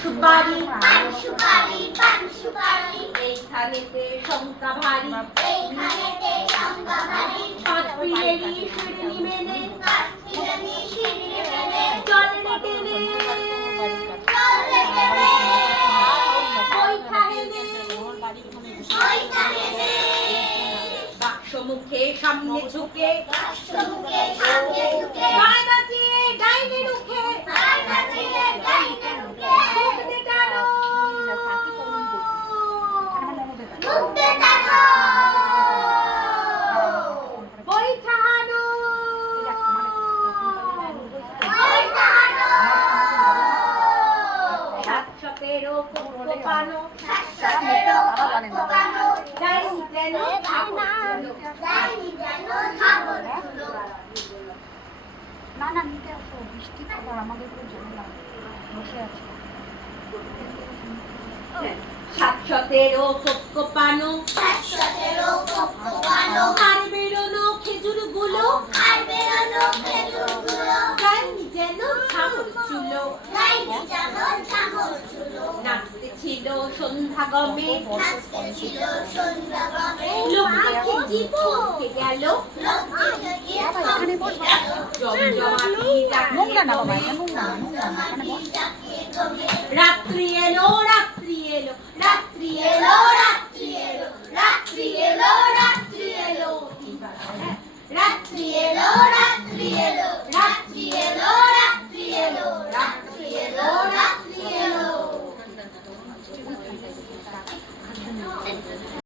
সুপারি পান সুপারি পান সুপারি এইখানেতে শঙ্কা ভারী এইখানেতে শঙ্কা ভারী পাঁচ পিলেরই শিরনি মেনে পাঁচ পিলেরই শিরনি মেনে চল রে টেনে চল রে টেনে পয়সা হেনে পয়সা হেনে বাক্স মুখে সামনে ঝুঁকে রাষ্ট্রমুখে সামনে ঝুঁকে গায়ে বাজিয়ে ডাইনে রুখে গায়ে বাজিয়ে গাইতে রুখে মুখতে টানো মুক্তে টানো পয়সা হানো পয়সা হানো 717 কোপানো শাশ্বতেরও কোপানো ডাইনি যেন ডাইনি যেন ছাগল ছিল না না নিতে আসো বৃষ্টি খবর আমাদের খুব ঝামেলা বসে আছে 717 কোপানো শাশ্বতেরও কোপানো আর বেরোনো খেজুরগুলো আর বেরোনো খেজুরগুলো ডাইনি যেন ছাগল ছিল ডাইনি যেন ছাগল ছিল নাচতে ছিল সন্ধ্যা গমে নাচতে ছিল সন্ধ্যাগমে লোককে জীবকে গেল লোকদিকে গিয়ে এখানে বল। জমজমাটি নোংরা না বাবা জাকিয়ে এটা নোংরা না নোংরা না এখানে বল। জাকিয়ে গমে রাত্রি এলো রাত্রি এলো রাত্রি এলো রাত্রি এলো রাত্রি এলো রাত্রি